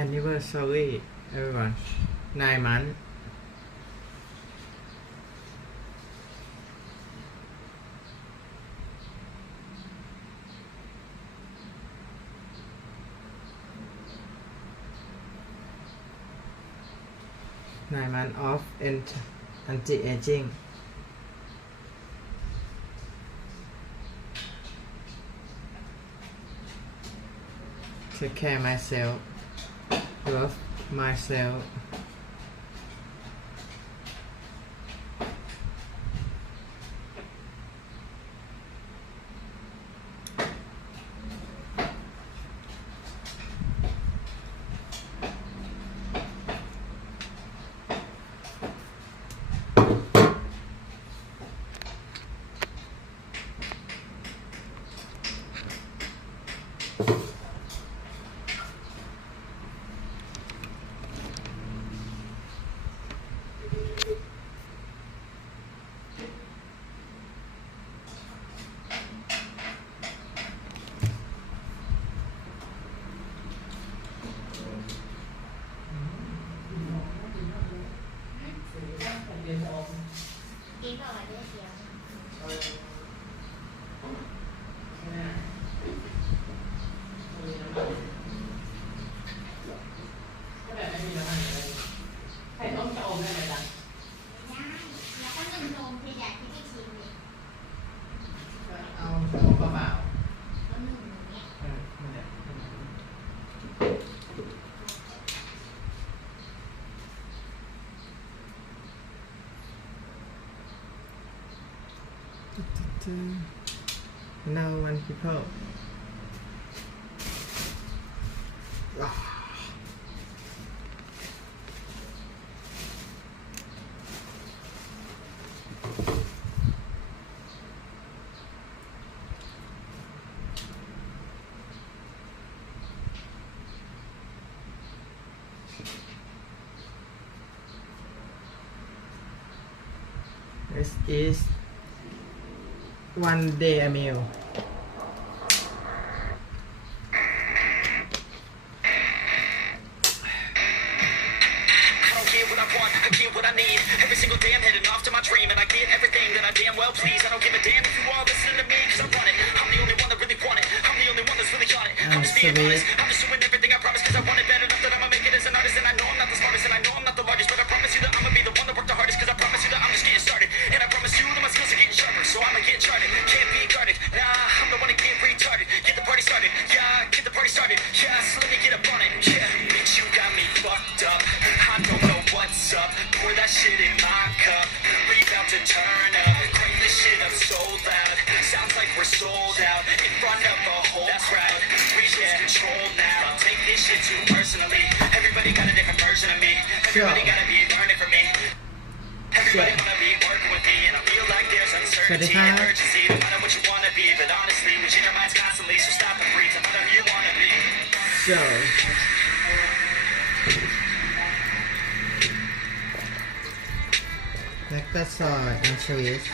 anniversary everyone 9 months of anti-aging take care myself love myself now one people this is one day a meal so that's all anchovies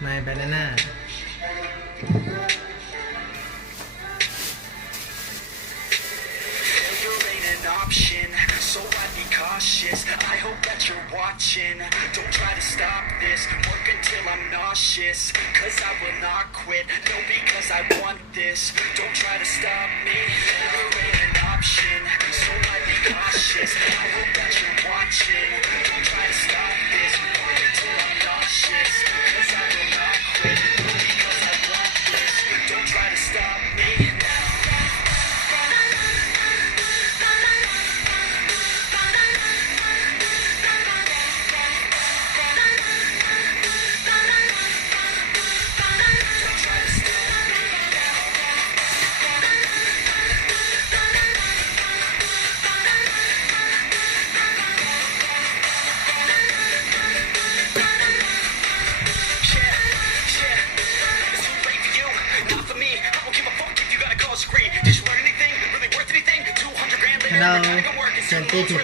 my banana I hope that you're watching. Don't try to stop this. Work until I'm nauseous. Cause I will not quit. No, because I want this. Don't try to stop me. There ain't an option. So I'd be cautious. I hope that you're watching. Don't try to stop this. Work until I'm nauseous. Cause I will not quit. No, because I want this. Don't try to stop me. Hello, 20 people.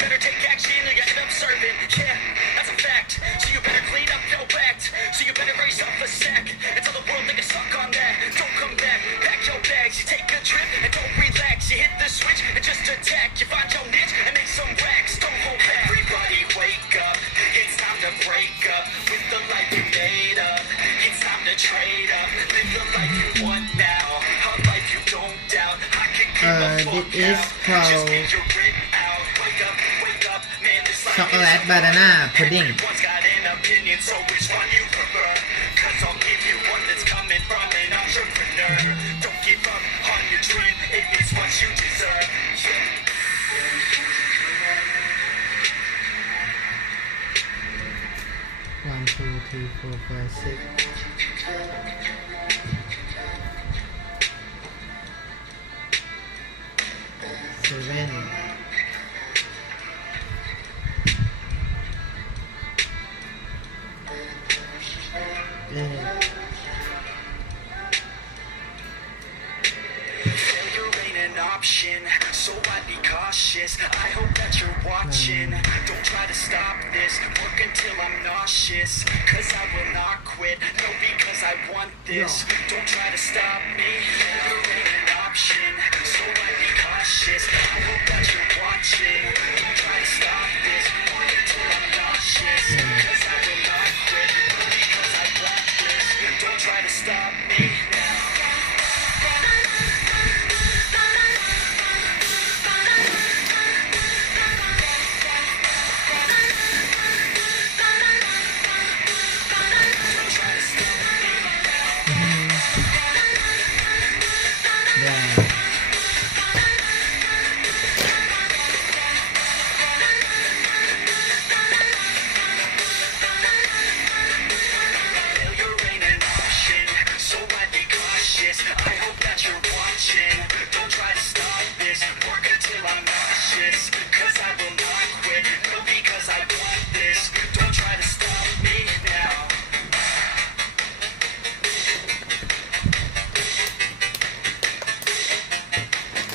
better take action or you end up serving. Yeah, that's a fact. So you better clean up your act. So you better raise up a sack and tell the world they can suck on that. Don't come back, pack your bags. You take a trip and don't relax. You hit the switch and just attack. You find your niche and make some racks. Don't hold back. Everybody wake up. It's time to break up with the life you made up. It's time to trade up. Live the life you want now. A life you don't doubt. I can give a fuck this is now. Just called get your grit out. Wake up, man. This life chocolate banana pudding. Everyone's got an opinion, so which one you prefer? 'Cause I'll give you one that's coming from an entrepreneur. Don't give up on your dream, it is what you deserve. One, two, three, four, five, six. Seven. 8. Failure ain't an option, so I'd be cautious. I hope that you're watching. Don't try to stop this, work until I'm nauseous. 'Cause I will not quit, no, because I want this. Don't try to stop me, failure ain't an option, so I'd be cautious. I hope that you're watching. Don't try to stop this, work until I'm nauseous. 'Cause I will not quit, no, because I want this. Don't try to stop me now.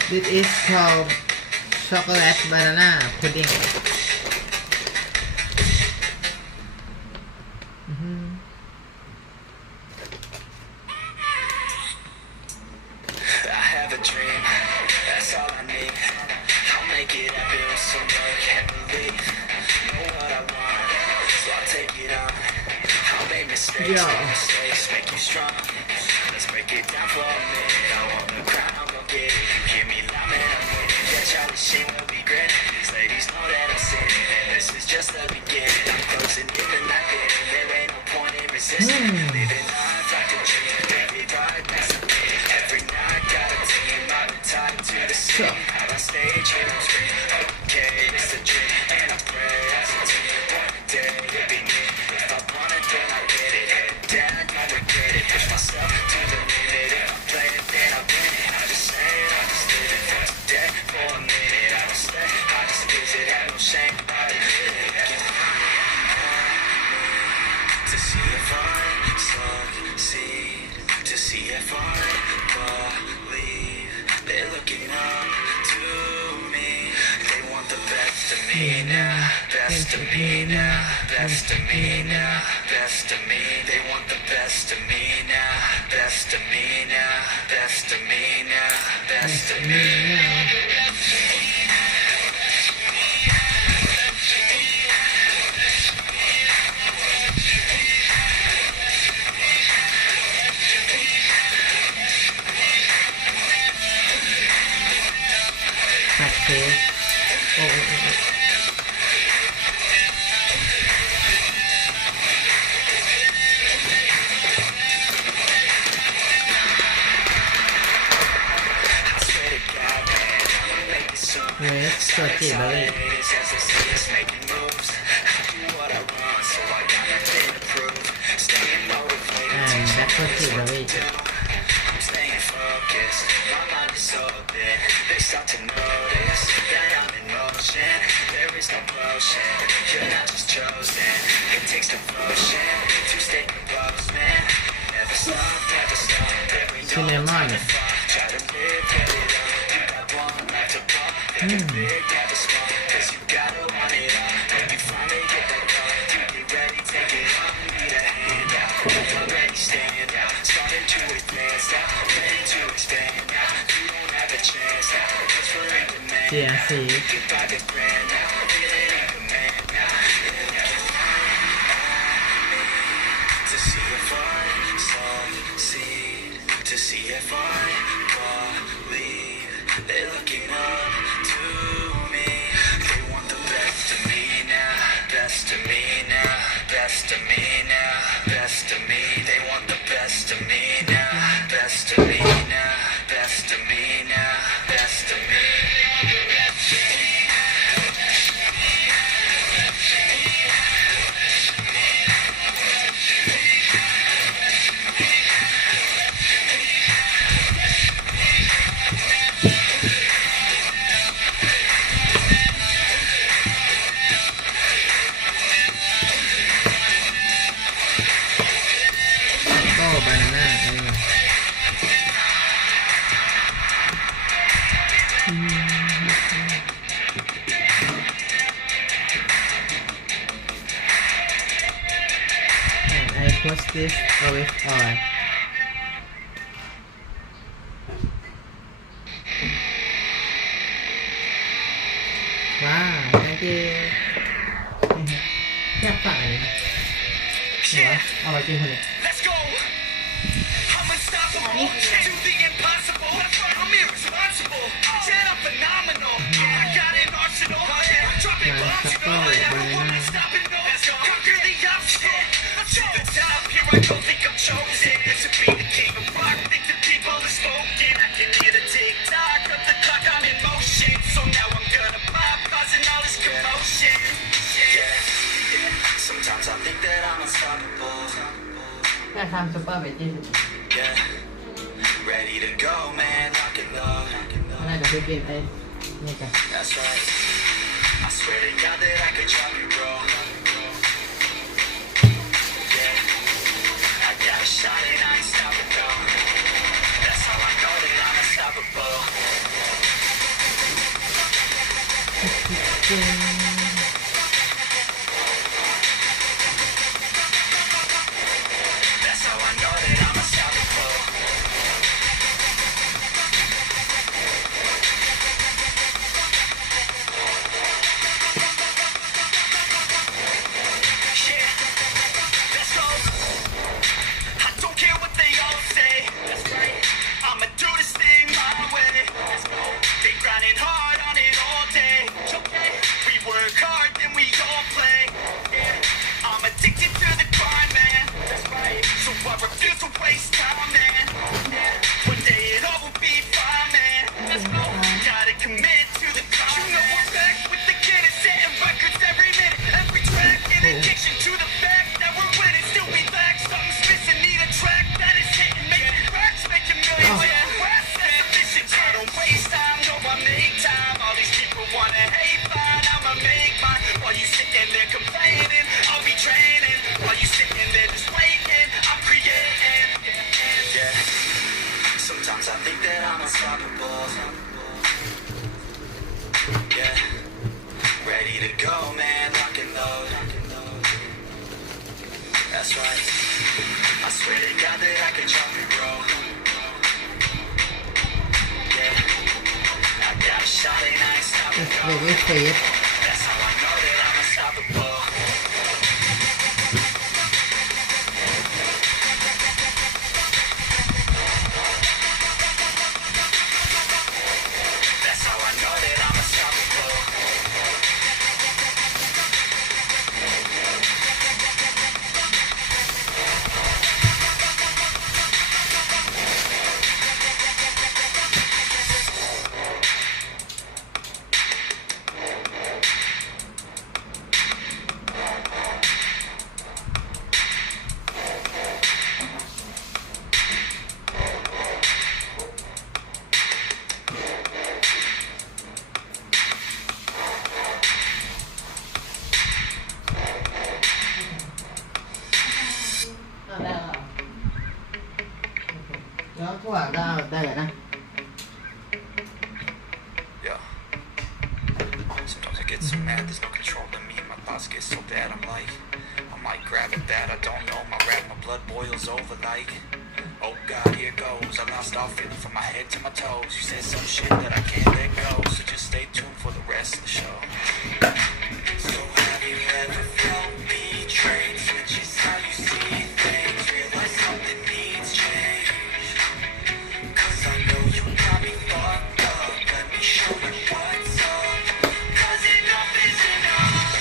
This is called chocolate banana pudding. I have a dream, that's all I need. I'll make it happen with some work and belief. Know what I want, so I'll take it on. I'll make mistakes, Yeah. make mistakes, make you strong. Let's break it down for a minute. I want the crown, I'm gonna get it. Hear me loud, man, I'm winning. Yeah, Charlie Sheen will be great. These ladies know that I'm sinning, and this is just the beginning. I'm closing in the night, and there ain't no point in resisting. Living life like a dream, baby, right next to me. Every night, got a team, I've been tied to the scene. Out on stage, and I'm screaming, okay, it's a dream, and I pray as a team. One day, it'll be me. If I want it, then I get it. Head down, don't regret it. Push myself to the limit. If I play it, then I win it. I just say it, I just live it. For today, for a minute. I don't stay, I just visit. Have no shame about it. To see if I succeed, to see if I believe. They're looking up to me. They want the best of me now, best of me now, best of me now, best of me. They want the best of me now, best of me now, best of me now, best of me now. Success. Yes, Sugary. And that's Sugary. I'm staying focused, my mind is open. They start to notice that I'm in motion. There is no potion, you're not just chosen. It takes devotion to stay composed, man. Never stop, every day. Cinnamon. Try to live, get it up. You got one life to pump. Never big, never small. 'Cause you gotta want it all. When you finally get that call, you get ready, take it off. Need a hand out, you already stand out. Starting to advance now, ready to expand now. You don't have a chance now, cause we're in demand. เสียงสี You can buy the brand now, feeling in command now. To see if I succeed, to see if I believe. They're looking up to me. They want the best of me now, best of me now, best of me now, best of me. They want the best of me now, best of me now, best of me now, best of me.ก็บานาน่าI put this olive oil ว้าว thank you แค่ฝากเลยนะหัวเอาไว้กินคนเดียว Let's go. I'm unstoppable. Do the impossible. That's right, I'm irresponsible. Yeah, I'm phenomenal. I got an arsenal. Dropping bombs, you know. I never wanna stop and go. Conquer the obstacle. To the top, here I go. Think I'm chosen to be the king of rock. Think the people are smoking. I can hear the tick tock of the clock. I'm in motion. So now I'm gonna pop, causing all this commotion. Yeah. Sometimes I think that I'm unstoppable. แค่ทำซุปเปอร์เวจจี้ Yeah, ready to go, man, lock and load. น่าจะไปกินไอ้นี่กัน That's right. I swear to God that I could drop you, bro. Yeah, I got a shot and I ain't stopping, though. That's how I know that I'm unstoppable. That's how I know that I'm unstoppable. Yeah, let's go. I don't care what they all say. That's right. I'ma do this thing my way. Let's go. They grinding hard on it all day. Okay. We work hard, then we all play. Yeah. I'm addicted to the grind, man. That's right. So I refuse to waste time, man. Yeah. One day it all will be fine, man. Let's go. Gotta commit to the climb. You know we're back with the kid and setting records every minute, every track. In addiction to the fact that we're winning, still we lack something's missing. Need a track that is hitting, making cracks, making millions. Yeah, that's the mission. I don't waste time, no, I make time. All these people wanna hate, fine, I'ma make mine. While you sitting there complaining, I'll be training. While you sitting there just waiting, I'm creating. Yeah. Sometimes I think that I'm unstoppable. Yeah. Ready to go, man, lock and load. That's right. I swear to God that I can drop you, bro. Yeah. I got a shot and I ain't stopping, it's bro. very sweet That's how I know that I'm unstoppable. That's how I know that I'm unstoppable. Yeah. Sometimes I get so mad, there's no controlling me. My thoughts get so bad, I might grab at that. I don't know, my rap, my blood boils over like. Oh God, here goes. I lost all feeling from my head to my toes. You said some shit that I can't let go, so just stay tuned for the rest of the show. So have you ever felt betrayed? Switches how you see things. Realize something needs change. Cause I know you got me fucked up. Let me show you what's up. Cause enough is enough.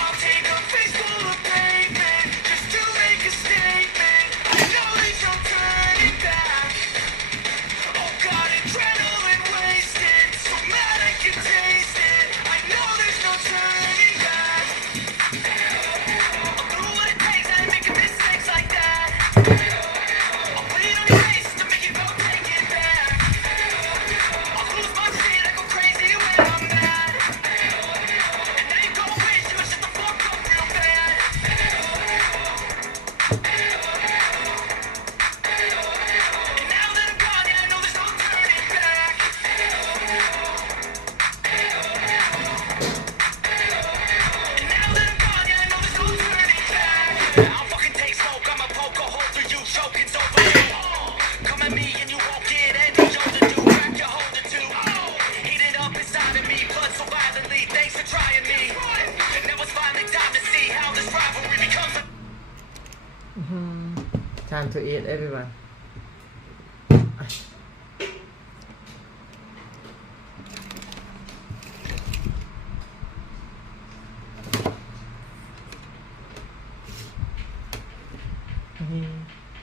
I'll take a face full of pavement just to make a statement. I know there's no turning back. Oh God, adrenaline wasted. So mad I can taste it. I know there's no turning back. I'll do what it takes. I ain't making mistakes like that. I'll put it on your face to make you go take it back. I'll lose my shit. I go crazy when I'm mad. And now you go wish you would shut the fuck up real bad. And now that I'm gone, yeah, I know there's no turning back. And now that I'm gone, yeah, I know there's no turning back. I'll fucking take smoke, I'ma poke a hole through you, choking's over you. Come at me and you won't get any older, do grab your holder too. Heat it up inside of me, blood so violently, thanks for trying me. And now it's finally time to see how this rivalry becomes a Time to eat everyone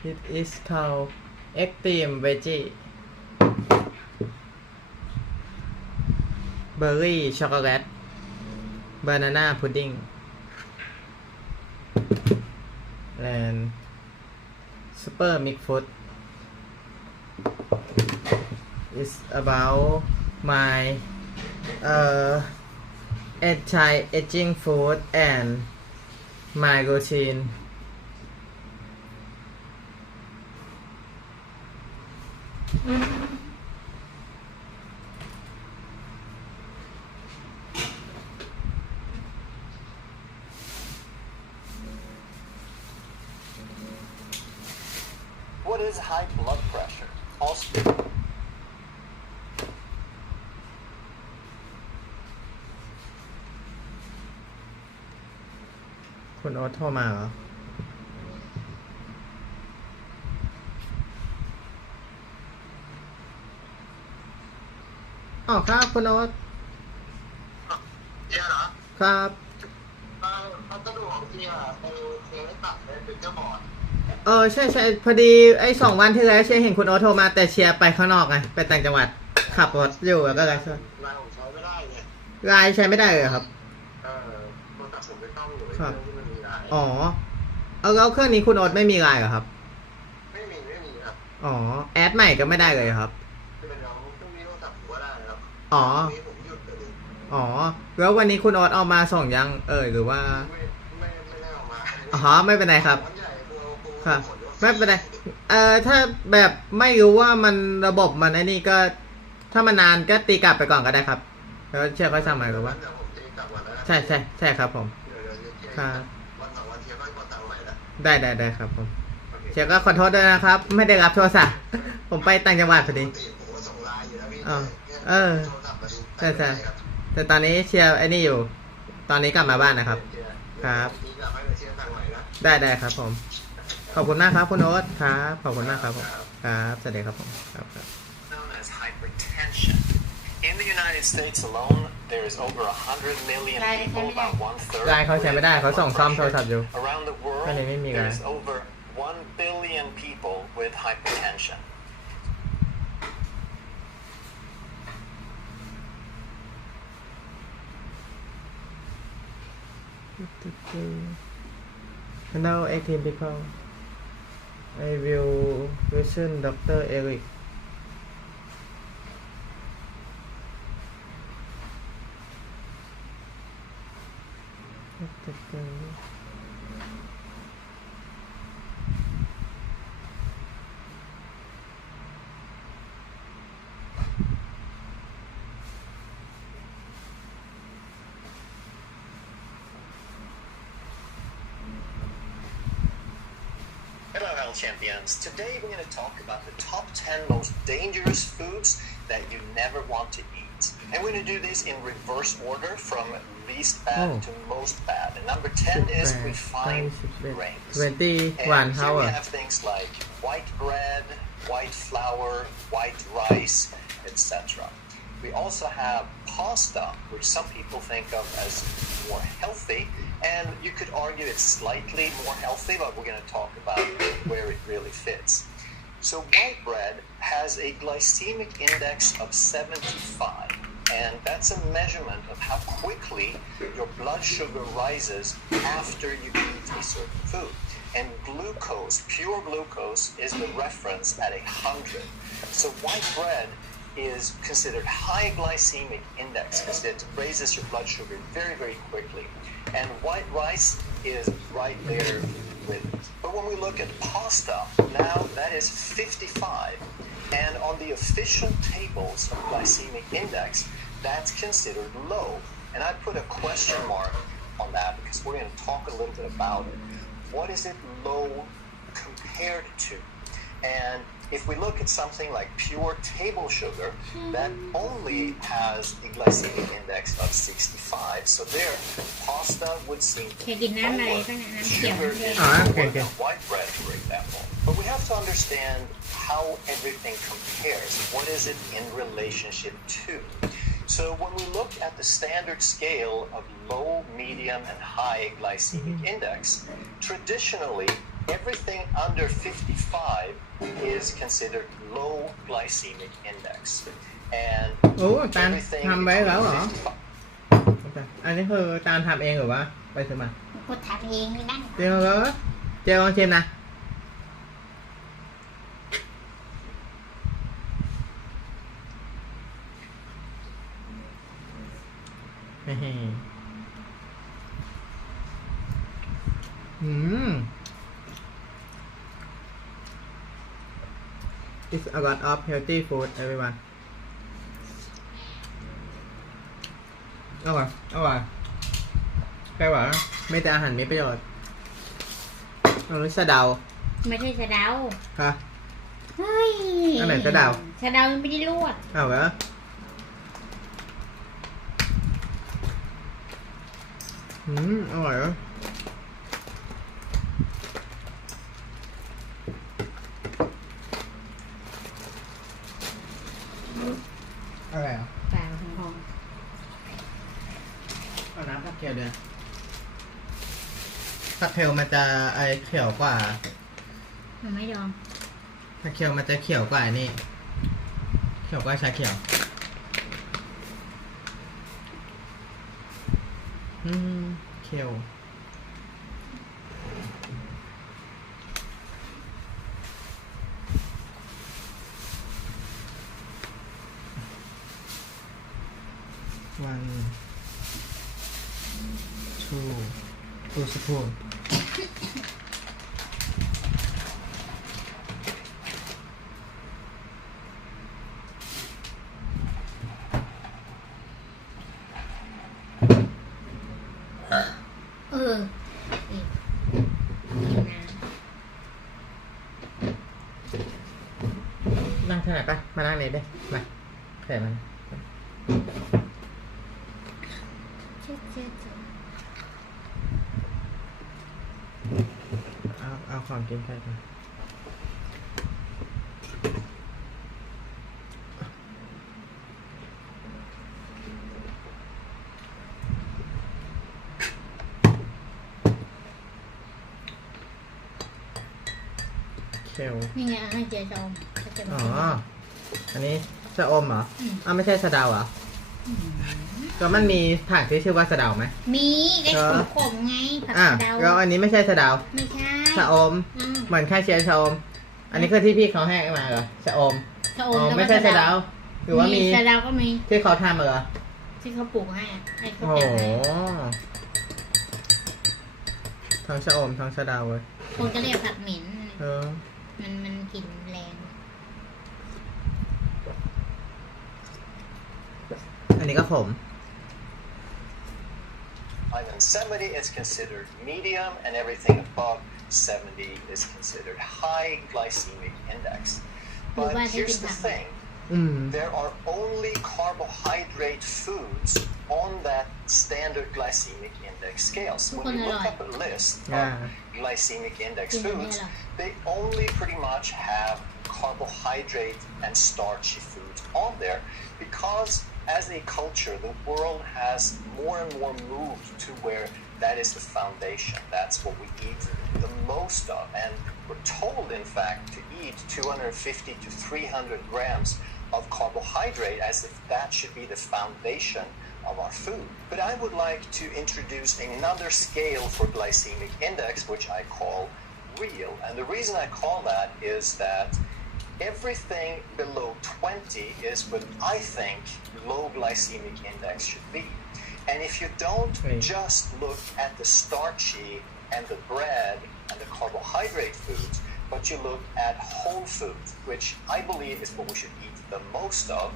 It is called extreme veggie berry chocolate banana pudding and super mix food is about my anti-aging food and my routine. What is high blood pressure? Also, คุณโอ๊ตโทรมาเหรออ๋อครับคุณโอ๊ต เนี่ยเหรอ ครับ พัสดุของเจียไปเชียร์ให้ตัดเลยเป็นเจ้าบอร์ด ใช่ใช่พอดีไอ้2 วันที่แล้วเชียร์เห็นคุณโอ๊ตโทรมาแต่เชียร์ไปข้างนอกไงไปต่างจังหวัดขับรถอยู่แล้วก็ไลฟ์สด ลายผมใช้ไม่ได้ไง ไลน์ใช้ไม่ได้เลยเหรอครับ โทรศัพท์ผมไปต้องอยู่ใน ค เค รั รื่อบ งที่มันมีลาย อ๋อแล้วเครื่องนี้คุณโอ๊ตไม่มีไลน์เหรอครับ ไม่มีครับ อ๋อแอดใหม่ก็ไม่ได้เลยเหรอครับ ที่เป็นน้องพรุ่งนี้โทรศัพท์ผมก็ได้ครับ อ๋อ พรุ่งนี้ผมหยุดเลย อ๋อแล้ววันนี้คุณโอ๊ตเอามาส่งยังหรือว่า ไม่ได้ออกมา อ๋อไม่เป็นไรครับ วันใหญ่ตัวปู ครับ ขนยศ ไม่เป็นไรถ้าแบบไม่รู้ว่ามันระบบมันไอ้นี่ก็ ถ้ามันนานก็ตีกลับไปก่อนก็ได้ครับแล้วเชียร์ค่อยสั่งใหม่หรือว่า เดี๋ยวผมจะกลับวันแล้วนะ ใช่ครับผม เดี๋ยวเชียร์ ครับ วันสองวันเชียร์ก็กดตังค์ใหม่แล้ว ได้ครับผม โอเค เชียร์ก็ขอโทษด้วยนะครับ ไม่ได้รับโทรศัพท์ ผมไปต่างจังหวัดพอดี ผมก็ส่งไลน์อยู่แล้วพี่ อ๋อ โทรศัพท์มัน ใช่ ครับ แต่ตอนนี้เชียร์ไอ้นี่อยู่ ตอนนี้กลับมาบ้านนะครับ ครับ เดี๋ยวให้เชียร์ตังค์ใหม่นะ ได้ครับผม ขอบคุณมากครับคุณโอ๊ตครับขอบคุณมากครับผมครับสวัสดีครับผมครับ known as hypertension. In the United States alone, there is over 100 million people, about 1/3. ไลน์เขาใช้ไม่ได้เขาส่งซ่อมโทรศัพท์อยู่ Around the world, ไม่ได้ไม่มีไลน์ there's over 1 billion people with hypertension. Now 18 people. I will listen Dr. Eric. champions. Today we're going to talk about the top 10 most dangerous foods that you never want to eat. And we're going to do this in reverse order from least bad to most bad. And number 10 is refined grains. 21 And here we hour have things like white bread, white flour, white rice, etc. We also have pasta, which some people think of as more healthy, and you could argue it's slightly more healthy, but we're going to talk about where it really fits. So white bread has a glycemic index of 75, and that's a measurement of how quickly your blood sugar rises after you eat a certain food. And glucose, pure glucose, is the reference at 100. So white bread is considered high glycemic index because it raises your blood sugar very, very quickly. And white rice is right there with it. But when we look at pasta, now that is 55. And on the official tables of glycemic index, that's considered low. And I put a question mark on that because we're going to talk a little bit about it. What is it low compared to? And if we look at something like pure table sugar, that only has a glycemic index of 65. So there, pasta would seem to be lower. Sugar is lower than white bread, for example. But we have to understand how everything compares. What is it in relationship to? So when we look at the standard scale of low, medium, and high glycemic index, traditionally, everything under 55 is considered low glycemic index. And โอ้ตาล everything ทำไว้แล้วเหรอ 55 อันนี้คือตาลทำเองหรือวะไปซื้อมา กูทำเองนี่นั่น เดี๋ยวเหรอเจลลองชิมนะเฮ้ยIt's a lot of healthy food everyone อร่อยอร่อยแปลว่าไม่แต่อาหารมีประโยชน์อันนี้สะเดา ไม่ใช่สะเดา ค่ะ เฮ้ย อันไหนสะเดา สะเดาไม่ได้ลวก เอาเหรออร่อยเหรออะไรอ่ะ เปล่าหอม เอาน้ำผักเขียวเดือผักเขียวมันจะเขียวกว่า มันไม่ยอม ผักเขียวมันจะเขียวกว่านี่เขียวกว่าชาเขียวเขียว1 2 spoon เอออีกน้ นั่งที่ไหนปะมานั่งนี่ดิมาแข่มัน ำเช็ดเช็ดเช็ด เอาของกินไปก่อนเคล นี่ไงให้เจ๊ชม อ๋อ อันนี้สะอมเหรออ้าวไม่ใช่สะเดาเหรอก็มันมีผักที่ชื่อว่าสะเดาไหม มีได้ขมๆไงผัก อ่ะ สะเดา แล้วอันนี้ไม่ใช่สะเดา ไม่ใช่ สะอม เหมือนแค่เชียร์ชะอม อันนี้คือที่พี่เขาแห้งมาเหรอสะอม ชะอ อ๋ ม อไม่ใช่สะเดาหรือว่ามี สะเดาก็มี ที่เขาทำเหรอ ที่เขาปลูกให้ให้เขา โอ้โห เก็บให้ ทั้งชะอมทั้งสะเดาเลย คนก็เรียกผักเหม็น มันกลิ่นแรง อันนี้ก็ขม INVINCIBLE is considered medium, and everything above 70 is considered high glycemic index. But here's the thing. There are only carbohydrate foods on that standard glycemic index scale. So when you look up a list of glycemic index foods, they only pretty much have carbohydrate and starchy foods on there because as a culture, the world has more and more moved to where that is the foundation. That's what we eat the most of. And we're told, in fact, to eat 250 to 300 grams of carbohydrate as if that should be the foundation of our food. But I would like to introduce another scale for glycemic index, which I call real. And the reason I call that is that everything below 20 is what I think low glycemic index should be. And if you don't just look at the starchy and the bread and the carbohydrate foods, but you look at whole foods, which I believe is what we should eat the most of,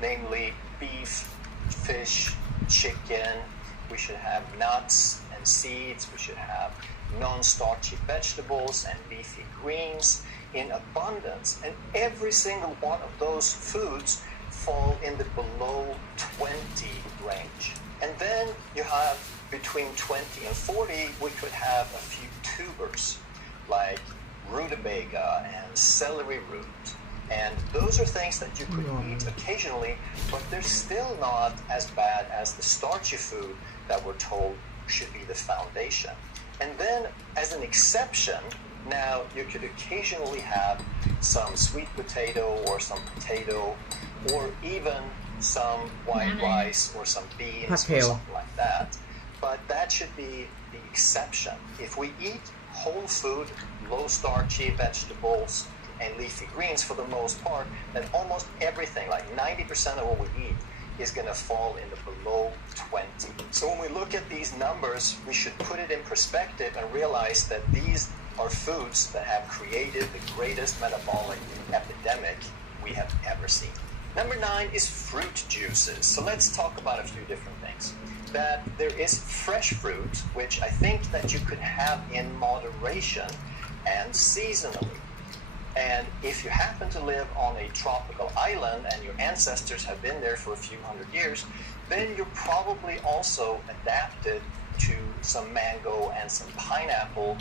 namely beef, fish, chicken. We should have nuts and seeds. We should have non-starchy vegetables and leafy greens in abundance. And every single one of those foods fall in the below 20 range. And then you have between 20 and 40, we could have a few tubers like rutabaga and celery root. And those are things that you could eat occasionally, but they're still not as bad as the starchy food that we're told should be the foundation. And then as an exception, now you could occasionally have some sweet potato or some potato or even some white rice or some beans or something like that. But that should be the exception. If we eat whole food, low starchy vegetables, and leafy greens for the most part, then almost everything, like 90% of what we eat, is going to fall in the below 20. So when we look at these numbers, we should put it in perspective and realize that these are foods that have created the greatest metabolic epidemic we have ever seen. Number 9 is fruit juices. So let's talk about a few different things. That there is fresh fruit, which I think that you could have in moderation and seasonally. And if you happen to live on a tropical island and your ancestors have been there for a few hundred years, then you're probably also adapted to some mango and some pineapple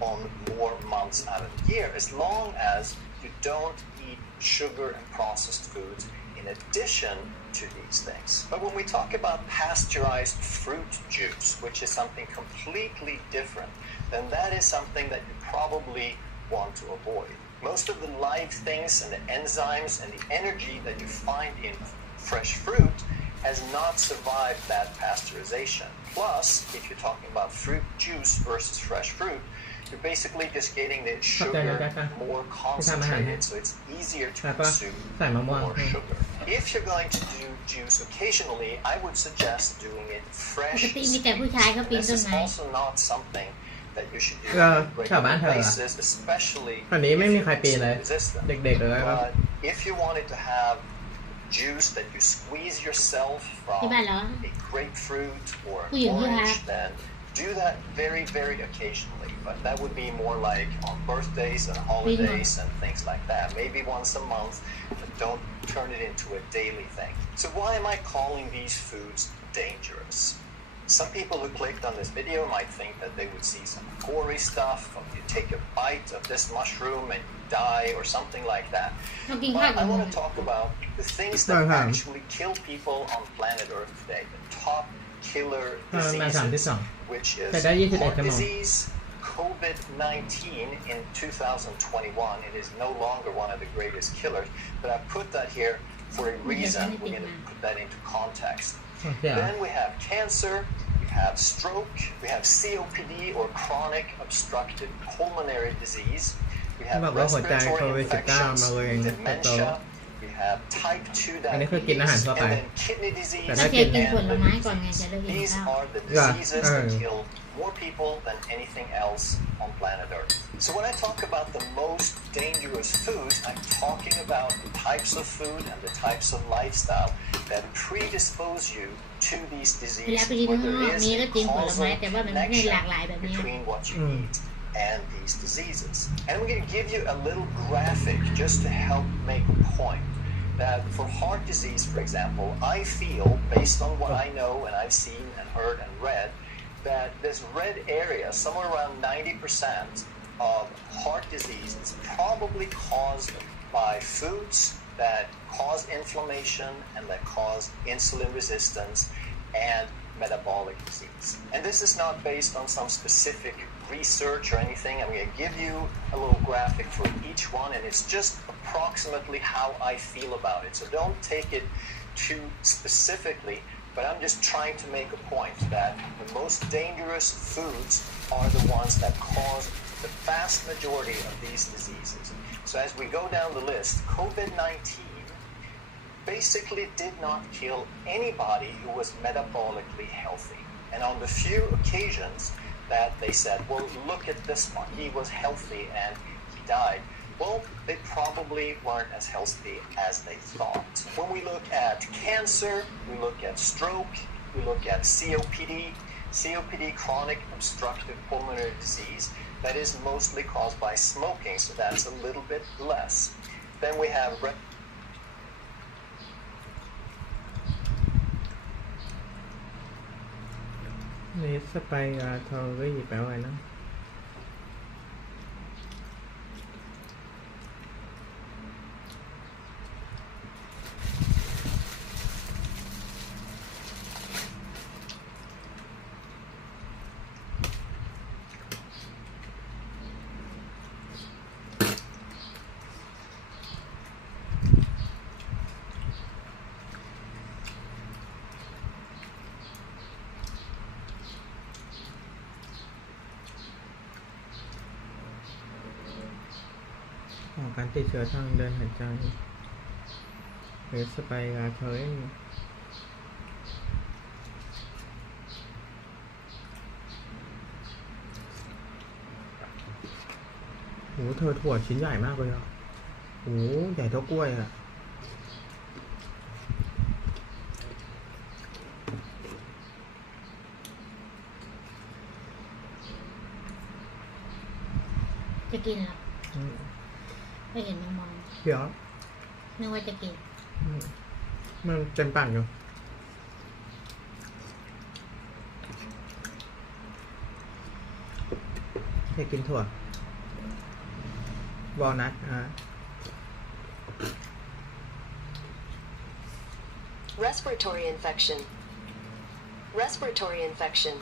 on more months out of the year, as long as you don't eat sugar and processed foods in addition to these things. But when we talk about pasteurized fruit juice, which is something completely different, then that is something that you probably want to avoid. Most of the live things and the enzymes and the energy that you find in fresh fruit has not survived that pasteurization. Plus, if you're talking about fruit juice versus fresh fruit, you're basically just getting the sugar more concentrated, so it's easier to consume more sugar. If you're going to do juice occasionally, I would suggest doing it fresh. This is also not something that you should do on a regular basis, especially resistant. But if you wanted to have juice that you squeeze yourself from a grapefruit or an orange, then do that very, very occasionally. But that would be more like on birthdays and holidays and things like that. Maybe once a month, but don't turn it into a daily thing. So why am I calling these foods dangerous? Some people who clicked on this video might think that they would see some gory stuff, or you take a bite of this mushroom and you die or something like that. But I want to talk about the things that actually kill people on planet Earth today. The top killer diseases, which is heart disease, COVID-19 in 2021. It is no longer one of the greatest killers, but I put that here for a reason. We're going to put that into context. Then we have cancer, we have stroke, we have COPD or chronic obstructive pulmonary disease, we have respiratory infections, dementia, We have type 2 อันนี้คือกินอาหาร diabetes ทั่ว and ไป then kidney disease แต่ ถ้า ถ้า เช กิ ฟ น กินผ and ล liver ไม้ก่อนไง disease. จะได้กิน These ข้าว are the Yeah. diseases that kill more people than anything else on planet Earth. So when I talk about the most dangerous foods, I'm talking about the types of food and the types of lifestyle that predispose you to these เวลา diseases, ไปกิน where ข้างนอก there is มีก็ a กินผล causal ไม้แต่ว่ามันไม่ได้หลากหลาย connection แบบนี้ between what you eat and these diseases. And I'm going to give you a little graphic just to help make a point that for heart disease, for example, I feel, based on what I know and I've seen and heard and read, that this red area, somewhere around 90% of heart disease, is probably caused by foods that cause inflammation and that cause insulin resistance and metabolic disease. And this is not based on some specific research or anything. I'm going to give you a little graphic for each one, and it's just approximately how I feel about it. So don't take it too specifically, but I'm just trying to make a point that the most dangerous foods are the ones that cause the vast majority of these diseases. So as we go down the list, COVID-19 basically did not kill anybody who was metabolically healthy. And on the few occasions that they said, well, look at this one, he was healthy and he died. Well, they probably weren't as healthy as they thought. When we look at cancer, we look at stroke, we look at COPD, chronic obstructive pulmonary disease, that is mostly caused by smoking, so that's a little bit less. Then we have นี่สไปราทอรี่แปลว่าอะไรนะของการติดเชื้อทางเดินหายใจหรือสไปราทอรี่โหเธอถั่วชิ้นใหญ่มากเลยอ่ะโหใหญ่เท่ากล้วยอ่ะจะกินเหรอไม่เห็นมันมอง เดี๋ยว นึกว่าจะกิน มันเต็มปากอยู่ให้กินถั่ววอลนัทRespiratory infection. Respiratory infection.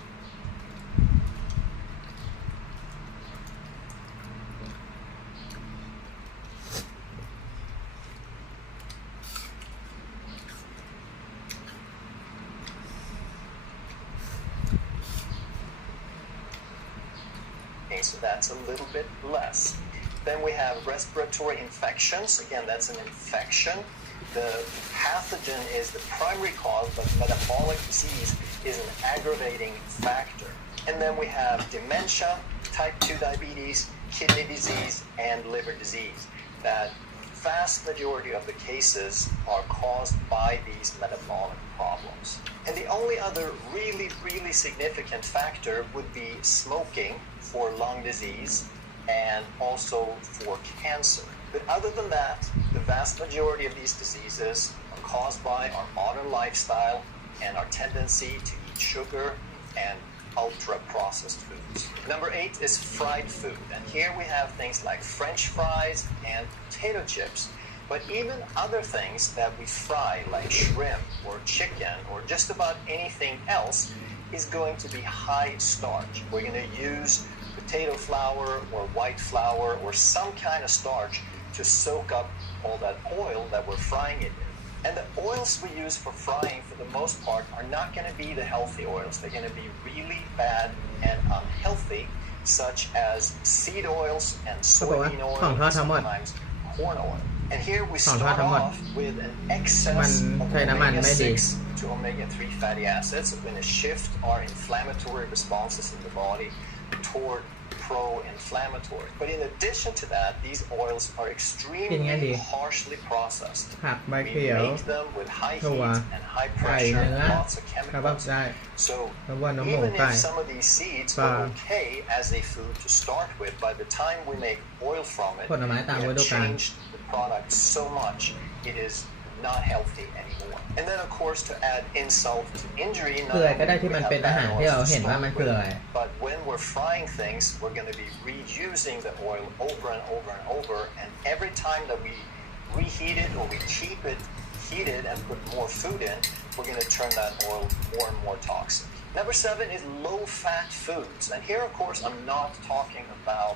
Okay, so that's a little bit less. Then we have respiratory infections. Again, that's an infection. The pathogen is the primary cause, but metabolic disease is an aggravating factor. And then we have dementia, type 2 diabetes, kidney disease, and liver disease. That vast majority of the cases are caused by these metabolic problems. And the only other really, really significant factor would be smoking for lung disease and also for cancer. But other than that, the vast majority of these diseases are caused by our modern lifestyle and our tendency to eat sugar and ultra-processed foods. Number 8 is fried food. And here we have things like French fries and potato chips. But even other things that we fry, like shrimp or chicken or just about anything else, is going to be high starch. We're going to use potato flour or white flour or some kind of starch to soak up all that oil that we're frying it in. And the oils we use for frying, for the most part, are not going to be the healthy oils. They're going to be really bad and unhealthy, such as seed oils and soybean oil and sometimes corn oil. And here we สอง start ทั้งหมด off with an excess of ใช้น้ำมันไม่ดี omega-6 to omega-3 fatty acids. We're going to shift our inflammatory responses in the body toward pro-inflammatory. But in addition to that, these oils are extremely harshly processed. ผักใบ We เขียว make them with high ถั่ว heat and high ไก่ pressure เนื้ and อ lots of กระบอก chemicals. ได้ So แล้วว่าน้ำหมู even ไก่ if some of these seeds ปลา are okay as a food to start with, by the time we make oil from it, ผลไม้ we ตามฤ have ดูกาล changed the product so much it is not healthy anymore. And then of course to add insult to injury, เกลือก็ได้ที่มันเป็นอาหารที่เราเห็นว่ามันคืออะไร but when we're frying things, we're going to be reusing the oil over and over and over, and every time that we reheat it or we keep it heated and put more food in, we're going to turn that oil more and more toxic. Number 7 is low-fat foods, and here of course I'm not talking about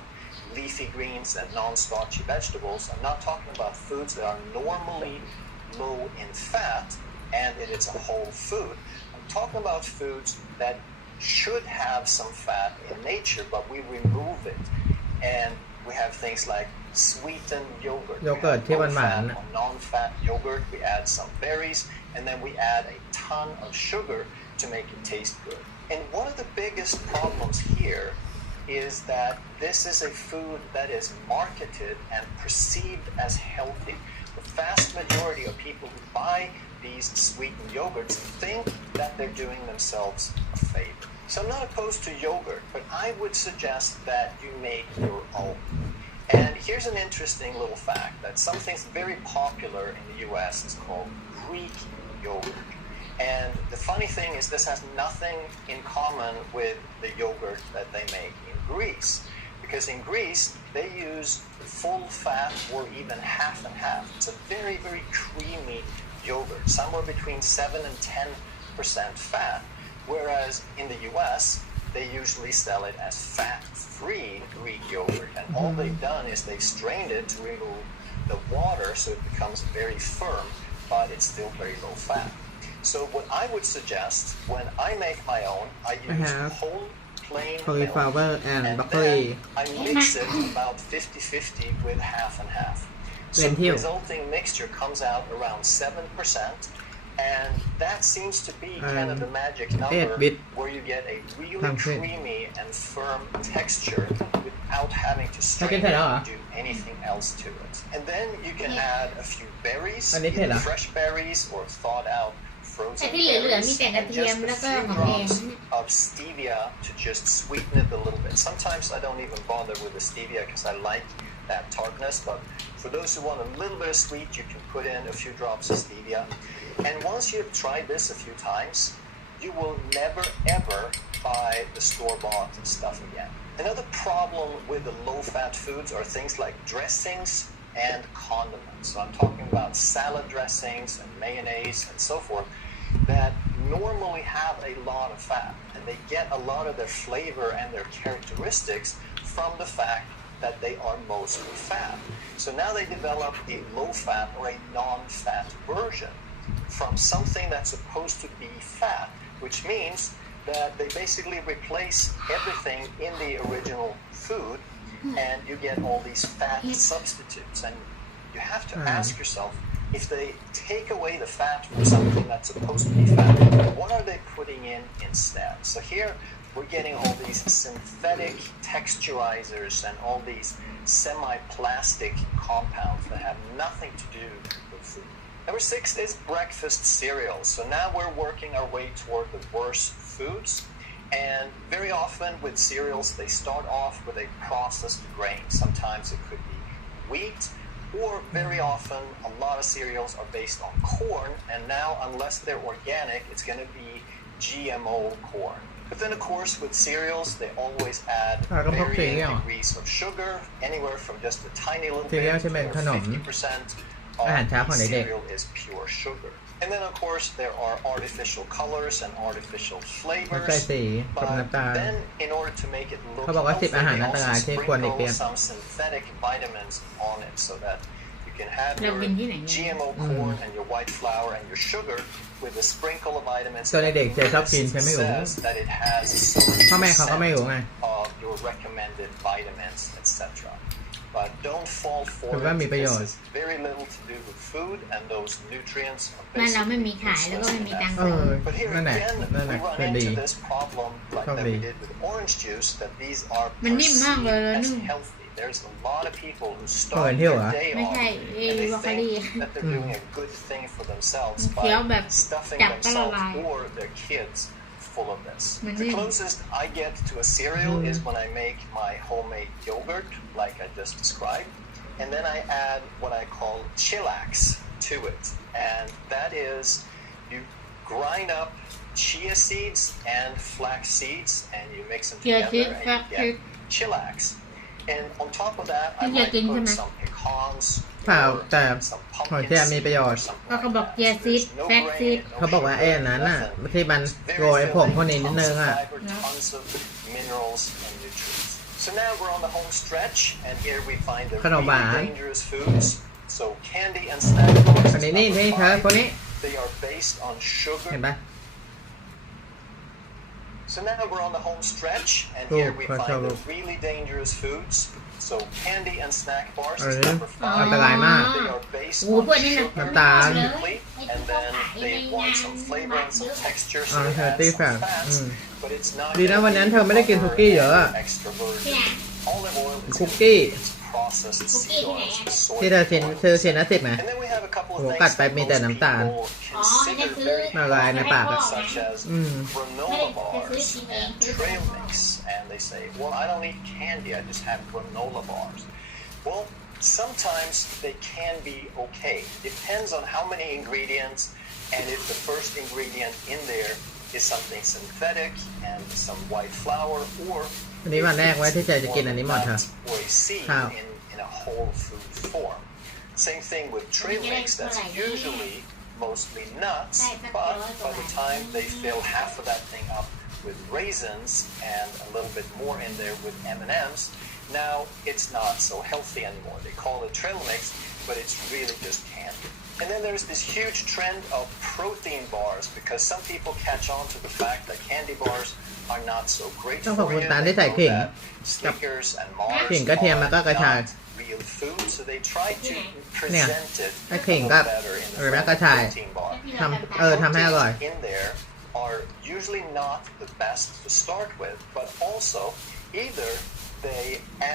leafy greens and non-starchy vegetables. I'm not talking about foods that are normally low in fat and it's a whole food. I'm talking about foods that should have some fat in nature, but we remove it. And we have things like sweetened yogurt. Yogurt ที่หวานๆ or non-fat yogurt. We add some berries, and then we add a ton of sugar to make it taste good. And one of the biggest problems here is that this is a food that is marketed and perceived as healthy. The vast majority of people who buy these sweetened yogurts think that they're doing themselves a favor. So I'm not opposed to yogurt, but I would suggest that you make your own. And here's an interesting little fact that something very popular in the US is called Greek yogurt. And the funny thing is this has nothing in common with the yogurt that they make in Greece. Because in Greece, they use full fat or even half and half. It's a very, very creamy yogurt, somewhere between 7 and 10% fat. Whereas in the US, they usually sell it as fat-free Greek yogurt. And all they've done is they've strained it to remove the water so it becomes very firm, but it's still very low fat. So what I would suggest when I make my own, I use whole plain milk, cauliflower and and broccoli. then I mix it about 50-50 with half and half. So the resulting mixture comes out around 7%, and that seems to be kind of the magic number where you get a really creamy and firm texture without having to strain it or do anything else to it. And then you can add a few berries, either fresh berries or thawed out frozen berries, and just a few drops of stevia to just sweeten it a little bit. Sometimes I don't even bother with the stevia because I like that tartness, but for those who want a little bit of sweet, you can put in a few drops of stevia. And once you've tried this a few times, you will never ever buy the store-bought stuff again. Another problem with the low-fat foods are things like dressings and condiments. So I'm talking about salad dressings and mayonnaise and so forth that normally have a lot of fat, and they get a lot of their flavor and their characteristics from the fact that they are mostly fat. So now they develop a low-fat or a non-fat version from something that's supposed to be fat, which means that they basically replace everything in the original food, and you get all these fat substitutes. And you have to ask yourself, if they take away the fat from something that's supposed to be fat, what are they putting in instead? So here we're getting all these synthetic texturizers and all these semi-plastic compounds that have nothing to do with food. Number 6 is breakfast cereals. So now we're working our way toward the worst foods. And very often with cereals, they start off with a processed grain. Sometimes it could be wheat, or very often a lot of cereals are based on corn. And now, unless they're organic, it's going to be GMO corn. But then, of course, with cereals, they always add varying degrees of sugar, anywhere from just a tiny little bit to 50% of the cereal is pure sugar. And then, of course, there are artificial colors and artificial flavors. But then, in order to make it look healthy, they also sprinkle some synthetic vitamins on it so that you can have your GMO corn and your white flour and your sugar with a sprinkle of vitamins that says that it has so much of your recommended vitamins, etc. but don't fall for ถือว่า it. มีประโย This ชน์ has very little to do with food, and those nutrients are บ้านเราไม่ basically มีขายแล้วก็ useless ไม่ in มีตัง that ค์ เอ ซื้อ อ But here นั่นแหละ again, นั่นแห we ละ run คือดี into this problem like that we did with orange juice, that these are มันนิ่มมากเลย perceived แล้ว as นุ่ม healthy. There's a lot of people who เปิด start เที่ยว their เหรอ day ไม่ off ใช่เอ and บรอก they โคลี think that they're doing a good thing for themselves เคี้ยวแบบ by stuffing จับก็ละลาย themselves or their kids full of this. Mình The đi. closest I get to a cereal is when I make my homemade yogurt, like I just described, and then I add what I call chillax to it, and that is you grind up chia seeds and flax seeds and you mix them Chia together seed, and flax you seed. get chillax. And on top of that, I Chia might seed put hả? some pecans เปล่า or แต่ some หอย pumpkin เทียมมีประโยช seed น์ or something ก็เขา like บอก that. เจีย So ซีด there's no แฟกซีด grain, no เขาบอกว่า sugar, นั้นน่ะ nothing. ที่มัน It's โร very ยผงพวกนี้ filling, นิดนึง tons of อ่ะ fiber, tons of minerals and nutrients. So now we're on the home stretch, and here we find the ขนมหวาน really dangerous foods. So candy and snack bars อัน is นี้นี่ number นี่เธอ 5. คนนี้ They are based on เห็น sugar. ปะ So now we're on the home stretch, and Cool. here we Quite find the cool. really dangerous foods. So candy and snack bars is Really? number อันตราย 5. มาก They are based โอ้ on พวกนี้นะ sugar น้ำตาล simply, and then they want some flavor and some texture, so they add healthy some fat. fats, but it's not ดีนะวันนั้นเธอไม่ได้กินคุกกี้เยอะอะ extra virgin. Olive oil is คุกกี้ it's processed seed oils, ที่เธอ soy ชิ้น oils. เธอชิ้นละ10ไหม And then we have a couple of โอ้ things กัดไป that มีแต่ most น้ำตาล people consider very ละลายในปากอะ such as อืม granola bars and trail mix, and they say, well, I don't eat candy, I just have granola bars. Well, sometimes they can be okay. Depends on how many ingredients, and if the first ingredient in there is something synthetic and some white flour, or วันนี้วันแรกไว้ที่จะกินอันนี้หมด nut ค่ะ or a seed How? in a whole food form. Same thing with trail mix, that's usually mostly nuts, but by the time they fill half of that thing up with raisins and a little bit more in there with M&Ms, now it's not so healthy anymore. They call it trail mix, but it's really just candy. And then there's this huge trend of protein bars because some people catch on to the fact that candy bars are not so great ต้องขอบ for คุณ you. ตาล They ที่ใส่ know ขิง that Snickers and Mars ขิงกระเทียมแล้วก็กระชาย are not real food, so they try to present it ถ้า a ขิง little ก็ better in หรือ the แม้ form กระ of ชาย protein bar. ทำทำให้อร่อย Proteins in there are usually not the best to start with, but also either they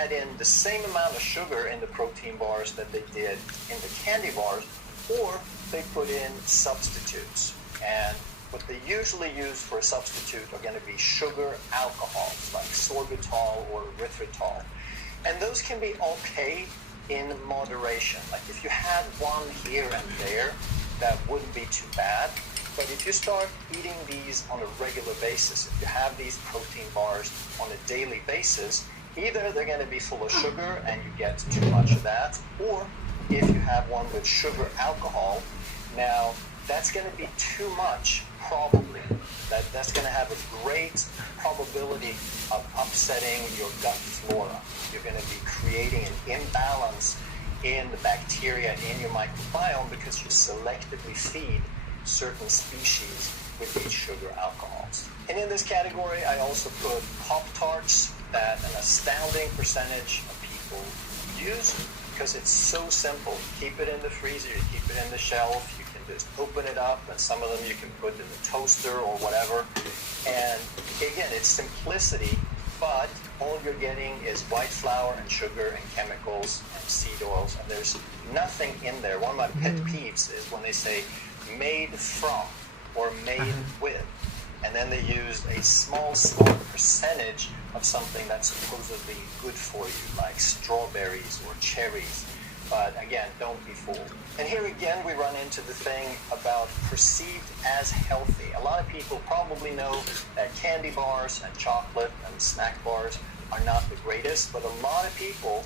add in the same amount of sugar in the protein bars that they did in the candy bars, or they put in substitutes. And what they usually use for a substitute are going to be sugar alcohols like sorbitol or erythritol. And those can be okay in moderation. Like if you had one here and there, that wouldn't be too bad. But if you start eating these on a regular basis, if you have these protein bars on a daily basis, either they're going to be full of sugar and you get too much of that, or if you have one with sugar alcohol, now that's going to be too much probably. That's going to have a great probability of upsetting your gut flora. You're going to be creating an imbalance in the bacteria in your microbiome because you selectively feed certain species with these sugar alcohols. And in this category, I also put Pop-Tarts that an astounding percentage of people use because it's so simple. You keep it in the freezer, you keep it in the shelf, you can just open it up, and some of them you can put in the toaster or whatever. And again, it's simplicity, but all you're getting is white flour and sugar and chemicals and seed oils, and there's nothing in there. One of my pet peeves is when they say made from or made with, and then they use a small percentage of something that's supposedly good for you, like strawberries or cherries. But again, don't be fooled. And here again, we run into the thing about perceived as healthy. A lot of people probably know that candy bars and chocolate and snack bars are not the greatest, but a lot of people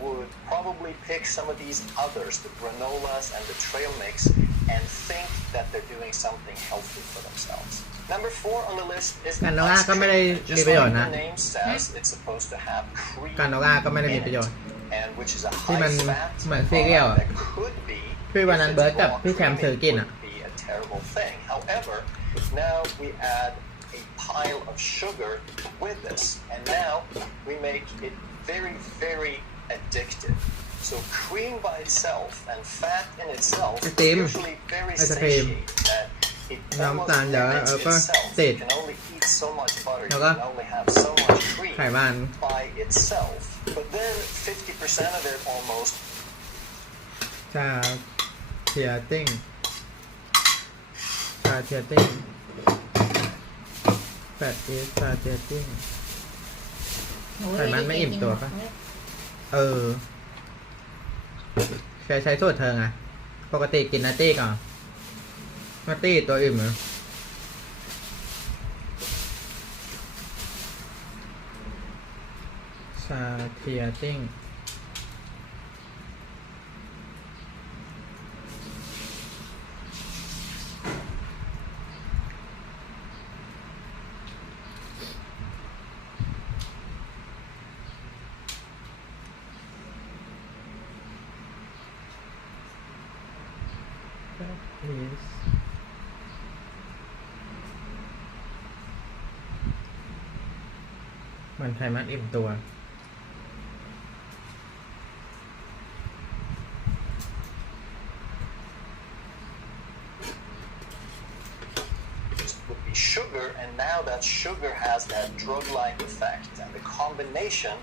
would probably pick some of these others, the granolas and the trail mix, and think that they're doing something healthy for themselves. Number 4 on the list is กาโนล่า ice ก็ไม่ได้ cream. มี Just ประโยช like น์ the นะ name says, it's supposed to have cream กาโนล่าก็ไม่ได้มี in ประโยช it, น์ and which is a ที่มัน high fat เหมือนซีเรียล product อะ that could be, คือวันนั้น if เบิร์ด it's กับ raw พี่แชมป์ cream, ซื้อ it กินอ่ะ would be a terrible thing. However, now we add a pile of sugar with this, and now we make it very, very addictive. So cream by itself and fat in itself is Cream. usually very Ice cream. satiating that it Nóng almost tàn đỡ limits ở có itself. thịt. You can only eat so much butter, you Được không? can only have so much cream ไขมัน by itself. But then 50% of it almost ชาเทียติ้งชาเทียติ้งแฟตอีสชาเทียติ้ง โอ้ย ไขมันไม่อิ่มตัวปะ กินหดเลย เออใช้สูตรเธอไงปกติกินนัตตี้ก่อนนัตตี้ตัวอิ่มเหรอชาเทียติ้งมันไขมันอิ่มตัว would be sugar, and now that sugar has that drug-like effect, and the combination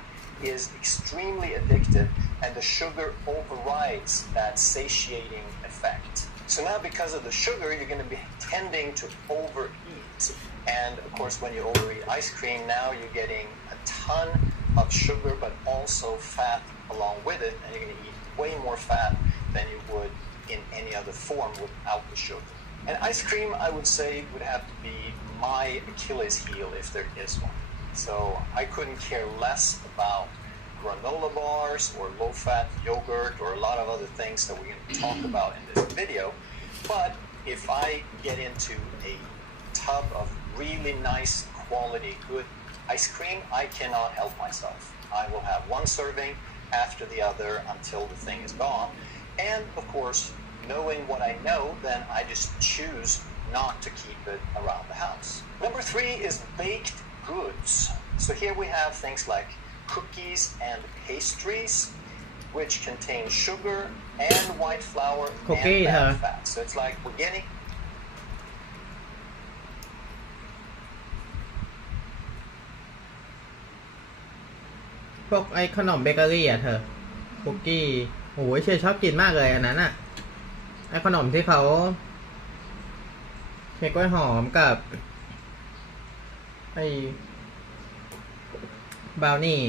is extremely addictive, and the sugar overrides that satiating effect. So now because of the sugar, you're going to be tending to overeat. And of course, when you overeat ice cream, now you're getting a ton of sugar, but also fat along with it, and you're going to eat way more fat than you would in any other form without the sugar. And ice cream, I would say, would have to be my Achilles heel if there is one. So I couldn't care less about granola bars or low-fat yogurt or a lot of other things that we're going to talk about in this video. But if I get into a tub of really nice quality, good ice cream, I cannot help myself. I will have one serving after the other until the thing is gone. And of course, knowing what I know, then I just choose not to keep it around the house. Number 3 is baked goods. So here we have things like cookies and pastries, which contain sugar and white flour Cookie, and bad huh? fat. So it's like we're getting พวกไอ้ขนมเบเกอรี่อ่ะเธอคุกกี้โอ้ยเชยชอบกินมากเลยอันนั้นอ่ะไอ้ขนมที่เขาเค้กกล้วยหอมกับไอ้บราวนี่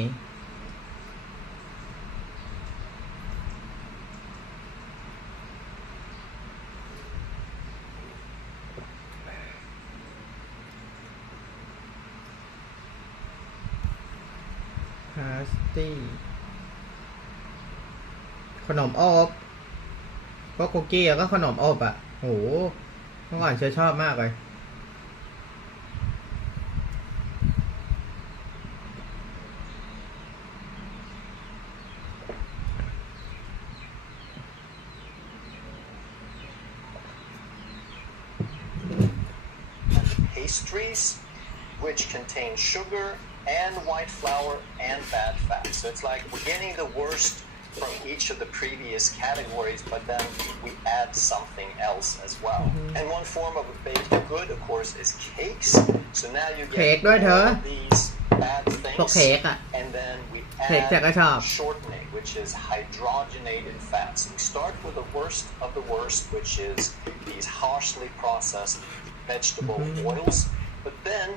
พาสตี้ขนมอบก็คุกกี้แล้วก็ขนมอบอ่ะโหเมื่อก่อนเชยชอบมากเลย pastries, which contain sugar and white flour and bad fat. So it's like we're getting the worst from each of the previous categories, but then we add something else as well. And one form of a baked good, of course, is cakes. So now you เค้ก get ด้วยเธอ all of these bad พวก things, เค้กอ่ะ and then we เค้กเธอก็ชอบ add shortening, which is hydrogenated fats. We start with the worst of the worst, which is these harshly processed vegetable oils, but then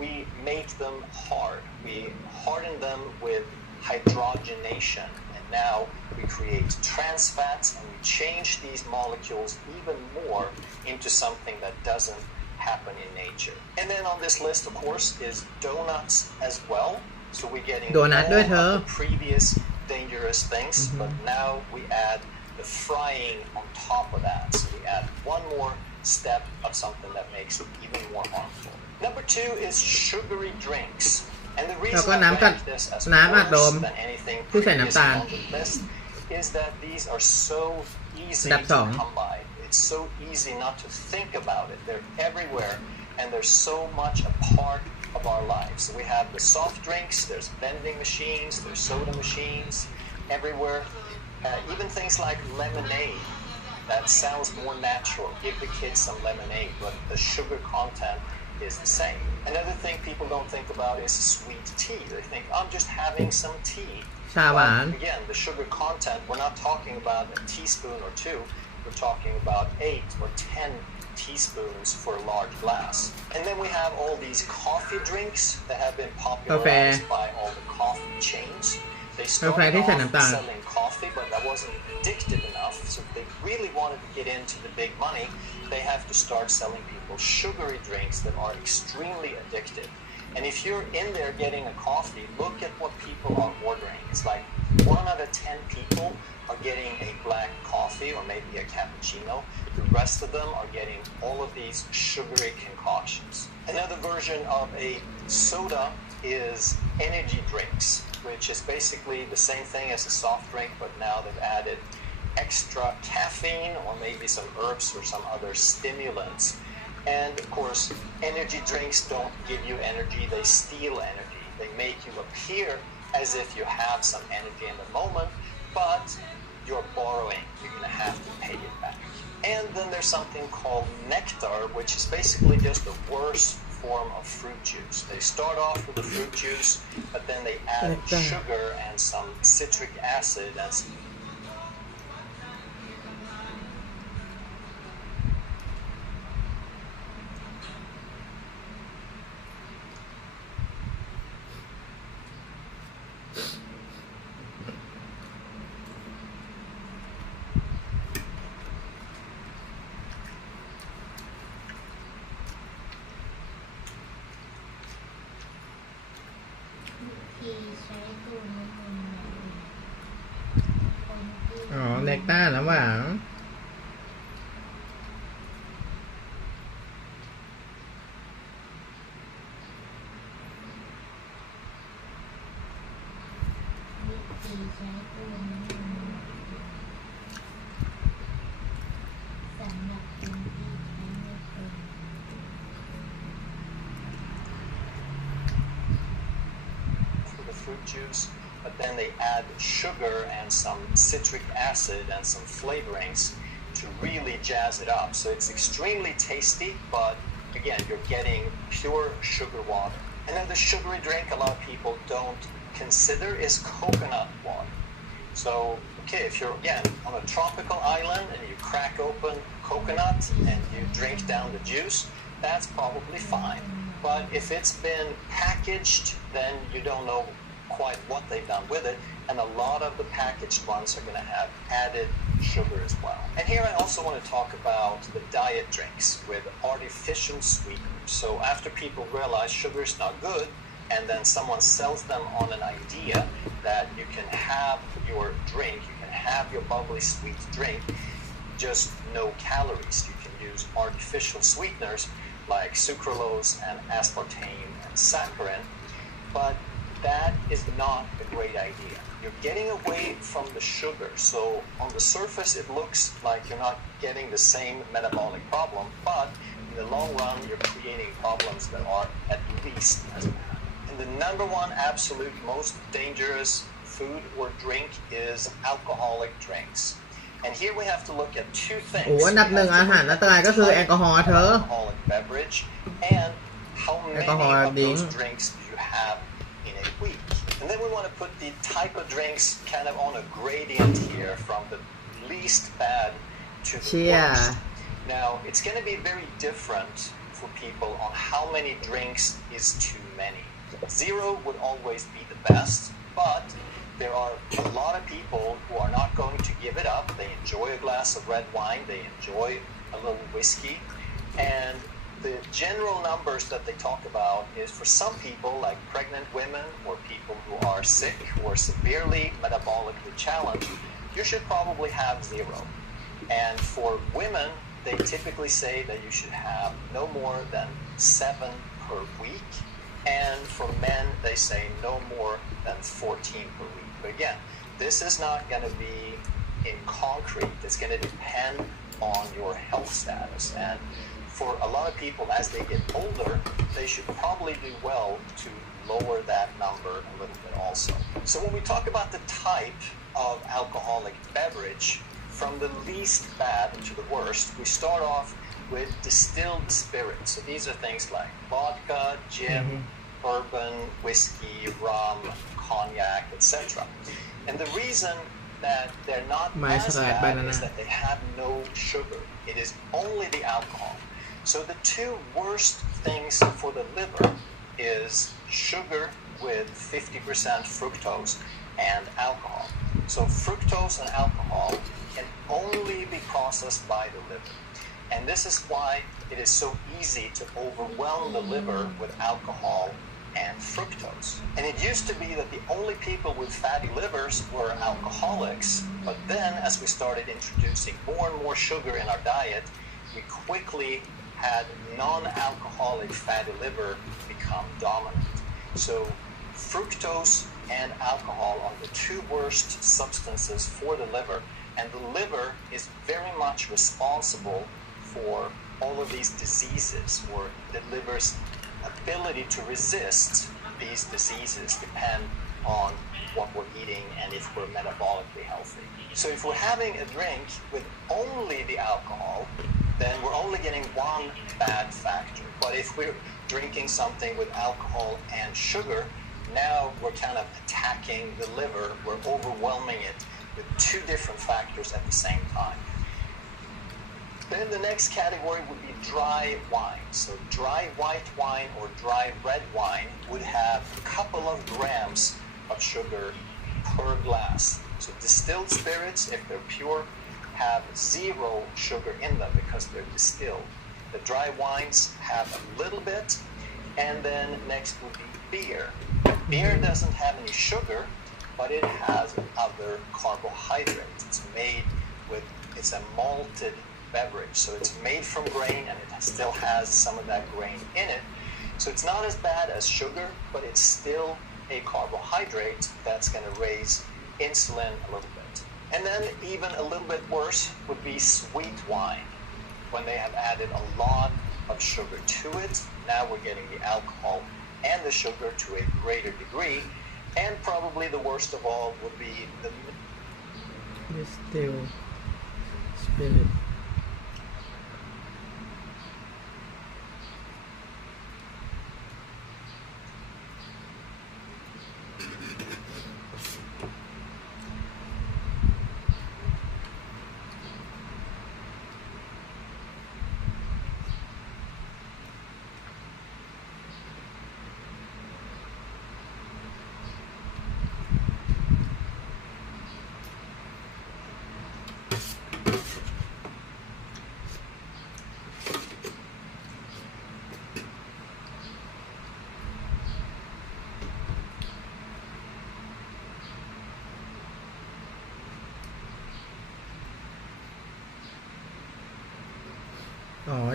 we make them hard. We harden them with hydrogenation, and now we create trans fats, and we change these molecules even more into something that doesn't happen in nature. And then on this list, of course, is donuts as well. So we're getting all โดนัทด้วยเธอ of the previous dangerous things, but now we add the frying on top of that. So we add one more step of something that makes it even more harmful. Number 2 is sugary drinks. And the แล้ว reason ก็ I น้ำกัด rank this as น้ำอัดลม worse than anything ที่ใส่ previously น้ำตาล on the list is that these are so easy อันดับ to สอง come by. It's so easy not to think about it. They're everywhere, and they're so much a part of our lives. So we have the soft drinks, there's vending machines, there's soda machines, everywhere. Even things like lemonade. That sounds more natural. Give the kids some lemonade, but the sugar content is the same. Another thing people don't think about is sweet tea. They think, I'm just having some tea. ชาหวาน But again, the sugar content, we're not talking about a teaspoon or two. We're talking about 8 or 10 teaspoons for a large glass. And then we have all these coffee drinks that have been popularized by all the coffee chains. They started off selling coffee, but that wasn't addictive enough. So if they really wanted to get into the big money, they have to start selling people sugary drinks that are extremely addictive. And if you're in there getting a coffee, look at what people are ordering. It's like 1 out of 10 people are getting a black coffee or maybe a cappuccino. The rest of them are getting all of these sugary concoctions. Another version of a soda is energy drinks, which is basically the same thing as a soft drink, but now they've added extra caffeine or maybe some herbs or some other stimulants. And of course, energy drinks don't give you energy, they steal energy. They make you appear as if you have some energy in the moment, but you're borrowing. You're going to have to pay it back. And then there's something called nectar, which is basically just a worse form of fruit juice. They start off with the fruit juice, but then they add sugar and some citric acid and some ที่ใช้ตู้น้ำมันคนที่ อ๋อเนกต้าน้ำหวาน วิธีใช้ตู้น้ำมันสำหรับคนที่ใช้ไม่เป็น for the fruit juice, but then they add sugar and some citric acid and some flavorings to really jazz it up. So it's extremely tasty, but again, you're getting pure sugar water. And then the sugary drink a lot of people don't consider is coconut water. So, okay, if you're, again, on a tropical island and you crack open coconut and you drink down the juice, that's probably fine. But if it's been packaged, then you don't know quite what they've done with it, and a lot of the packaged ones are going to have added sugar as well. And here I also want to talk about the diet drinks with artificial sweeteners. So after people realize sugar is not good, and then someone sells them on an idea that you can have your drink, you can have your bubbly sweet drink, just no calories. You can use artificial sweeteners like sucralose and aspartame and saccharin, but that is not a great idea. You're getting away from the sugar, so on the surface it looks like you're not getting the same metabolic problem, but in the long run you're creating problems that are at least as bad. And the number one absolute most dangerous food or drink is alcoholic drinks. And here we have to look at two things. โอ้อันดับหนึ่งอาหารอันตรายก็คือแอลกอฮอล์เธอ Alcoholic beverage and how many of those drinks do you have in a week. And then we want to put the type of drinks kind of on a gradient here from the least bad to the worst. Now, it's going to be very different for people on how many drinks is too many. 0 would always be the best, but there are a lot of people who are not going to give it up. They enjoy a glass of red wine, they enjoy a little whiskey, and the general numbers that they talk about is for some people, like pregnant women or people who are sick or severely metabolically challenged, you should probably have 0. And for women, they typically say that you should have no more than 7 per week. And for men, they say no more than 14 per week. But again, this is not going to be in concrete. It's going to depend on your health status. And for a lot of people, as they get older, they should probably do well to lower that number a little bit also. So when we talk about the type of alcoholic beverage, from the least bad to the worst, we start off with distilled spirits. So these are things like vodka, gin, bourbon, whiskey, rum, cognac, etc. And the reason that they're not as bad is that they have no sugar. It is only the alcohol. So the two worst things for the liver is sugar with 50% fructose and alcohol. So fructose and alcohol can only be processed by the liver. And this is why it is so easy to overwhelm the liver with alcohol and fructose. And it used to be that the only people with fatty livers were alcoholics, but then as we started introducing more and more sugar in our diet, we quickly had non-alcoholic fatty liver become dominant. So fructose and alcohol are the two worst substances for the liver, and the liver is very much responsible for all of these diseases, or the liver's ability to resist these diseases depend on what we're eating and if we're metabolically healthy. So if we're having a drink with only the alcohol, then we're only getting one bad factor. But if we're drinking something with alcohol and sugar, now we're kind of attacking the liver, we're overwhelming it with two different factors at the same time. Then the next category would be dry wine. So dry white wine or dry red wine would have a couple of grams of sugar per glass. So distilled spirits, if they're pure, have zero sugar in them because they're distilled. The dry wines have a little bit, and then next would be beer. Beer doesn't have any sugar, but it has other carbohydrates. It's a malted beverage, so it's made from grain and it still has some of that grain in it. So it's not as bad as sugar, but it's still a carbohydrate that's going to raise insulin a little bit. And then even a little bit worse would be sweet wine. When they have added a lot of sugar to it, now we're getting the alcohol and the sugar to a greater degree. And probably the worst of all would be the distilled spirit.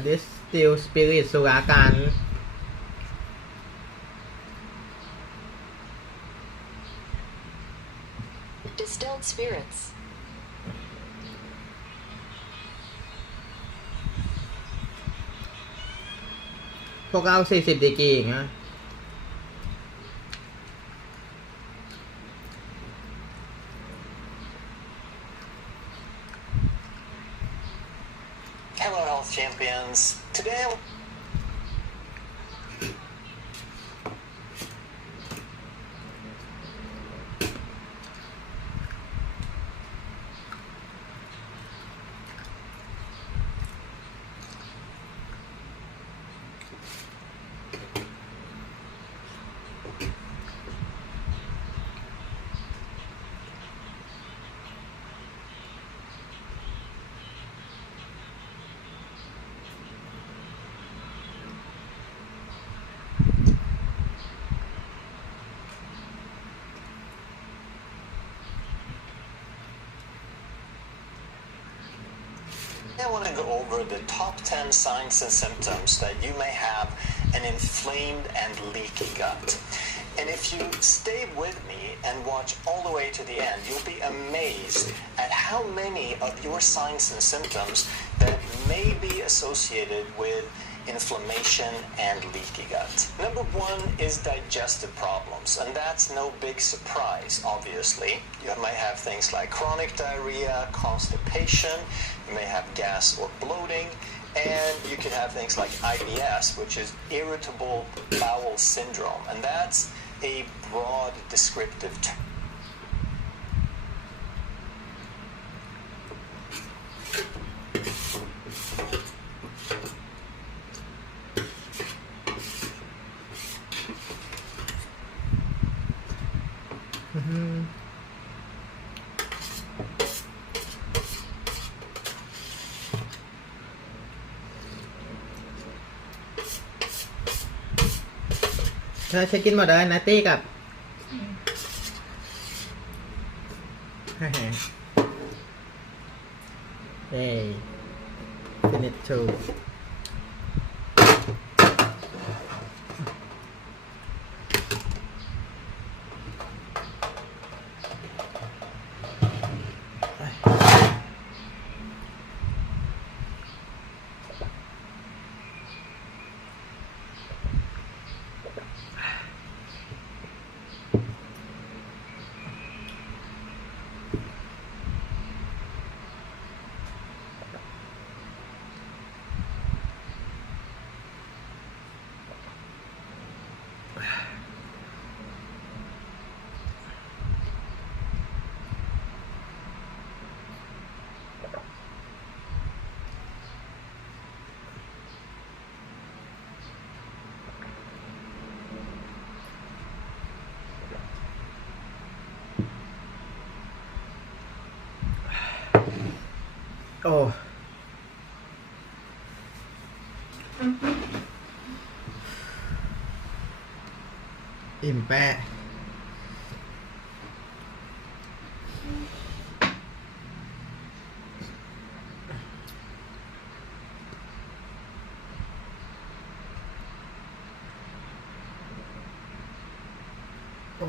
Distilled spirit สุรากัน Distilled spirits. พวกเรา40 ดีกรีนะ Hello, Health Champions. Today, I want to go over the top 10 signs and symptoms that you may have an inflamed and leaky gut. And if you stay with me and watch all the way to the end, you'll be amazed at how many of your signs and symptoms that may be associated with inflammation and leaky gut. Number 1 is digestive problems, and that's no big surprise, obviously. You might have things like chronic diarrhea, constipation, you may have gas or bloating, and you could have things like IBS, which is irritable bowel syndrome, and that's a broad descriptive term.เธอฉันกินหมดเลยนัตตี้กับเฮ้ย finish tooโอ้อิ่มแปะโอ้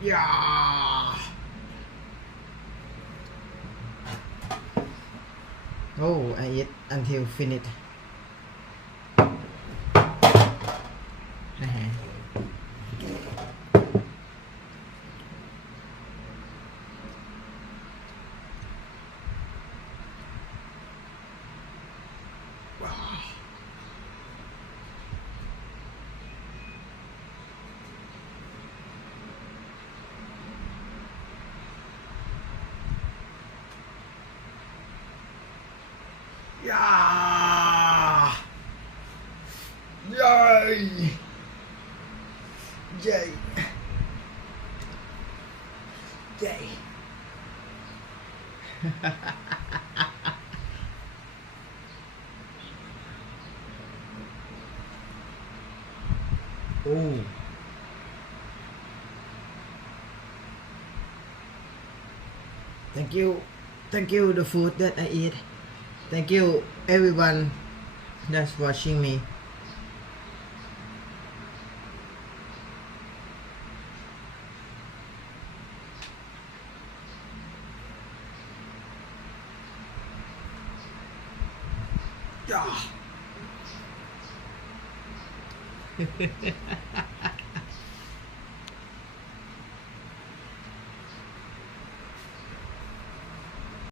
Yeah. Oh, I eat until finish. Yeah! Yay! Yay! Yay! Oh! Thank you the food that I eat. Thank you everyone that's watching me. Yeah.